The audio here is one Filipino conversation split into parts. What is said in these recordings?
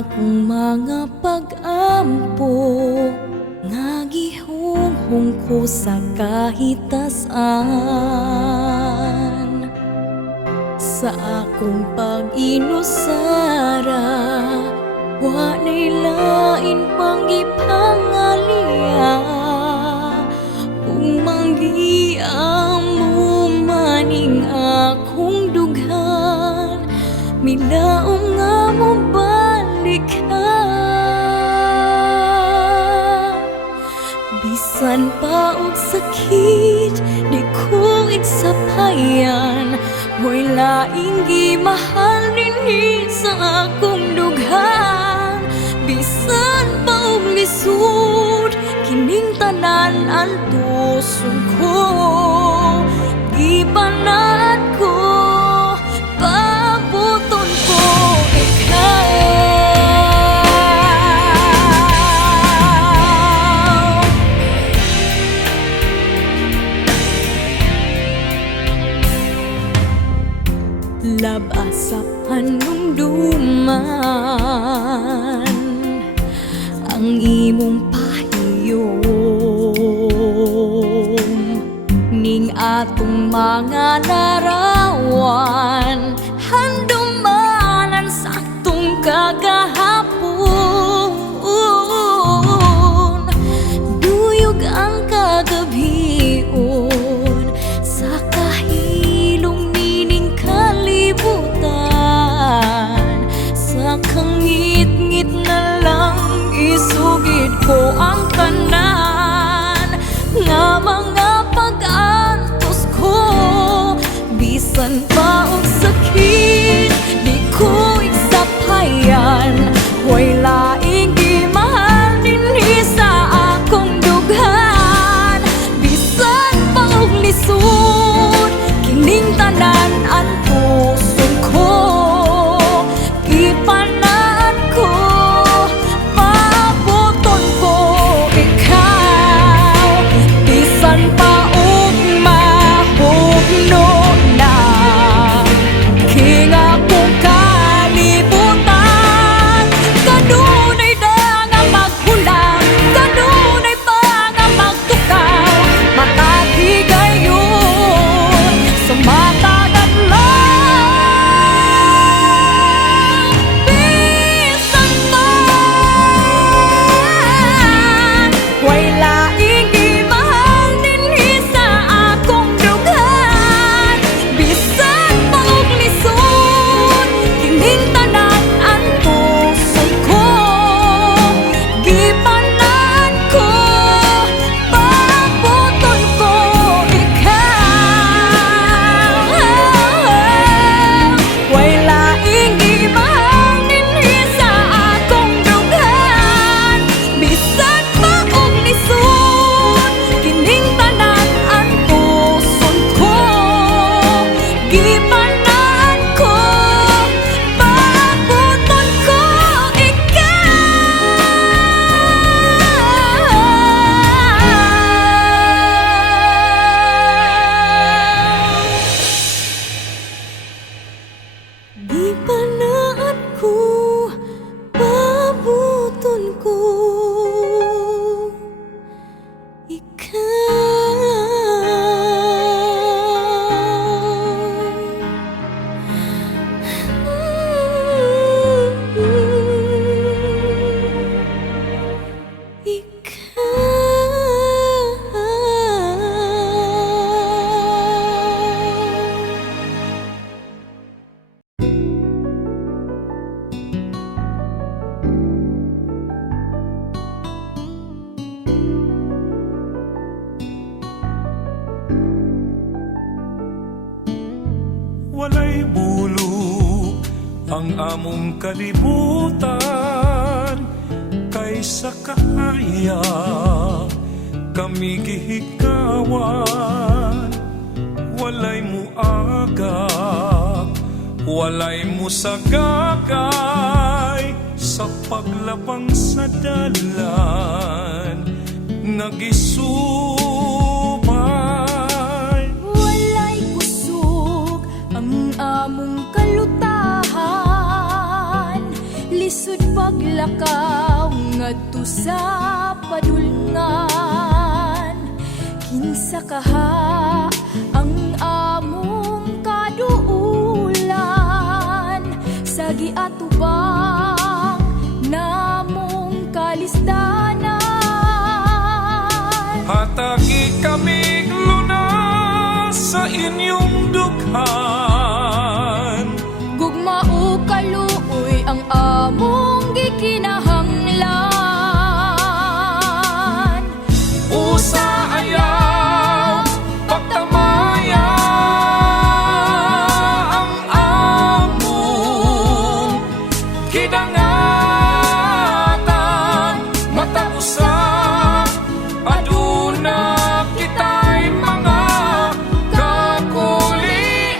akong mga pag-ampo nga gihunghong ko sa kahitasan. Sa akong pag-inusara, wa na'y lain pang ipangalia. Kung manggiamo maning akong dughan, milaong nga mo balik ka. Bisan pa og sakit, di ko iksapayan. Mo'y laing gimahal dinhi sa akong dughan. Bisan pa og lisod, kining tanan antuson ko. Gibanat ko, pabuton ko ikaw. Labas sa panumduman ang imong pahiyom, ning atong mga larawan handumanan sa atong kagahapon. Duyog ang kagabion sa kahilong nining kalibutan. Sa kangit-ngit na lang isugid ko ang tanan nga mga pag-antos ko. Bisan pa og sakit, di ko iksapayan. Way laing gimahal dinhi sa akong dughan. Bisan pa og lisod, kining tanan antuson ko. Ipanaan ko, pabuton ko ikaw. Bisan pa og mahugno na king akong kalibutan. Kanunay na nga maghulang, kanunay pa nga magtukaw. Matatigay yun sa matagat lang. Bisan pa way laing gimahal dinhi sa akong dughan. Bisan pa og lisod, kining tanan antuson ko. Gipanan ko, pabuton ko ikaw. Way laing gimahal dinhi sa akong dughan. Bisan pa og lisod, kining tanan antuson ko. Gipanan ko, pabuton ko ikaw. Gipanaan ko, pabuton ko Walay bulog ang among kalibutan, kaysa kahaya kami gihigawan. Walay muagak, walay musagakay sa paglabang sa dalan nagisubay. Walay kusog ang among kalutahan, lisod pag sa kaha ang among kaduulan sa giatubang namong kalisdanan. Hatagi kami lunas sa inyong dughan. Gugma o kaluoy ang among gikinahanglan. Usa ayaw pagtamaya ang among kidangatan. Matag usa aduna kita'y mga kakulian.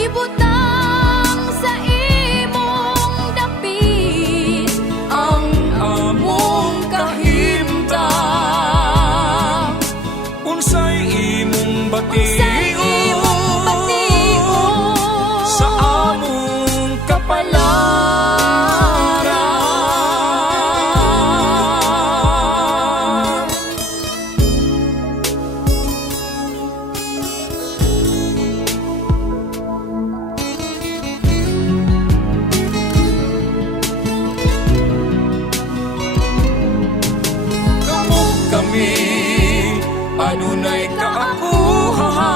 Ibutang sa imong dapit ang among kahimtang. Unsay imong Sa imong bation sa among kapalaran. Kamong kami adunay kaakuhan,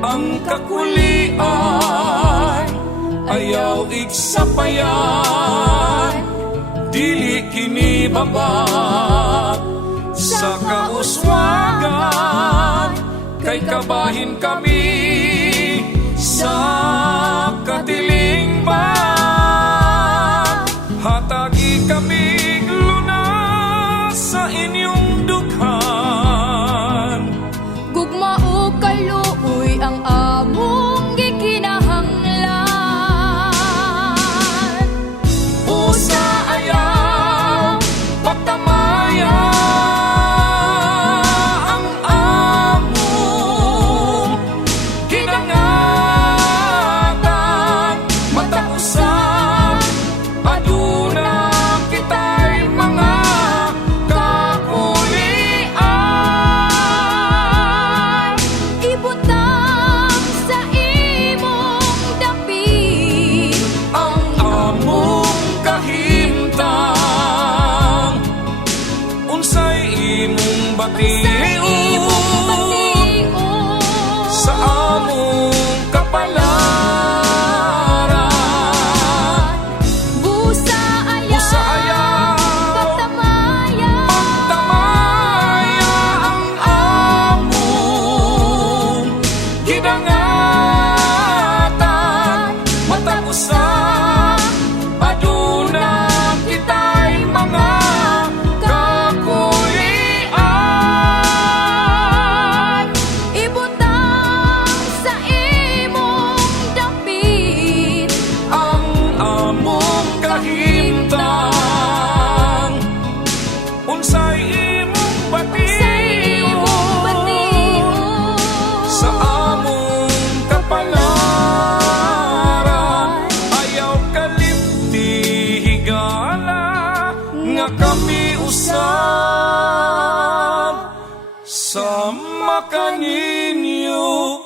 ang kakulian ayaw igsapayan. Dili kini babak sa kauswagan, kay kabahin kami sa katilingban. Hatagi kami lunas sa inyong dughan. Gugma o kaluoy ang among gikinahanglan. Usa ayaw pagtamaya ang among kinangatan. Matag usa aduna kita'y mga kakulian. Ibutang sa imong dapit Ang among kahimtang. Unsay imong bation sa among kapalaran. Busa Usa ayaw pagtamaya pagtamaya ang among gidangatan. Matag usa aduna kita'y mga kakulian. ibutang sa imong dapit Ang among kahimtang. Unsay imong bation sa among kapalaran. Ayaw kalimti higala nga kami usab sa makaninyo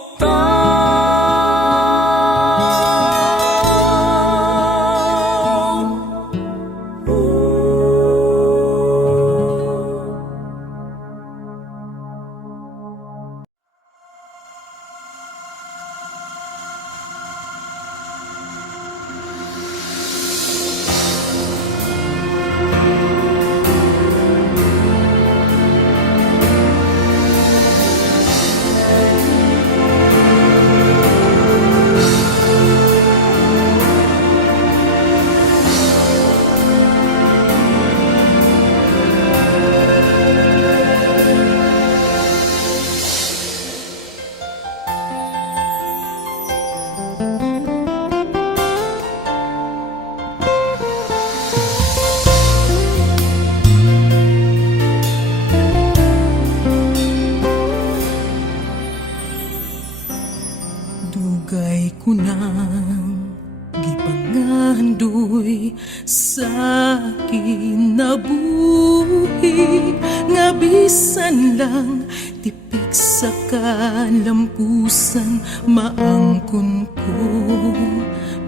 nga bisan lang tipik sa kalampusan maangkon ko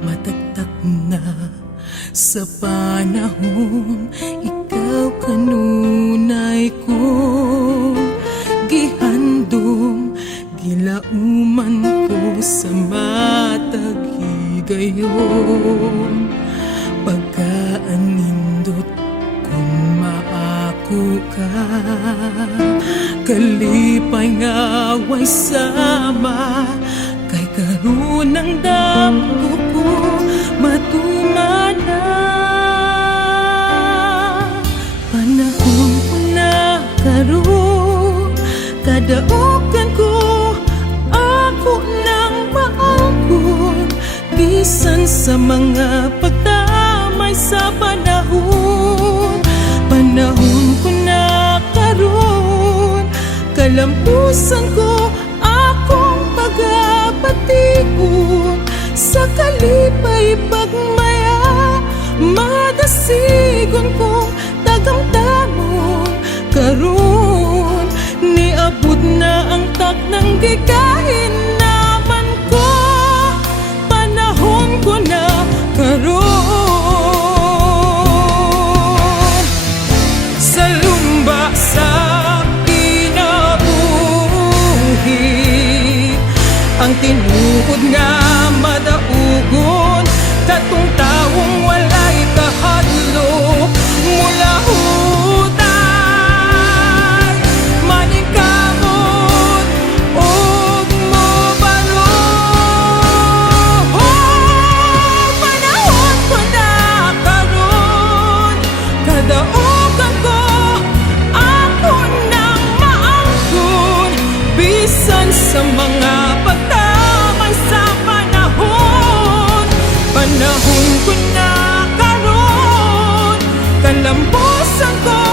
matagtak na sa panahon ikaw kanunay ko gihandom gilauman ko sa matag higayon pagkaanindot kung maako ka kalipay nga way sama kay karon ang damgo ko matumana panahon ko na karon kadaokan ko ako nang maangkon bisan sa mga pagdamay sa panahon ko na karon kalampusan ko akong pagapatiun sa kalipay pagmaya madasigon kong tagang-tamon karon niabot na ang taknang gikahin naman ko panahon ko na karon sa lumba sa kinabuhi ang tinuod nga madaugon katong tawong walay kahadlok mula hutay maningkamot ug mobalong panahon ko na karon kadaogan ko ako nang maangkon bisan sa mga pagtamay sa panahon ko na karon kalampusan ko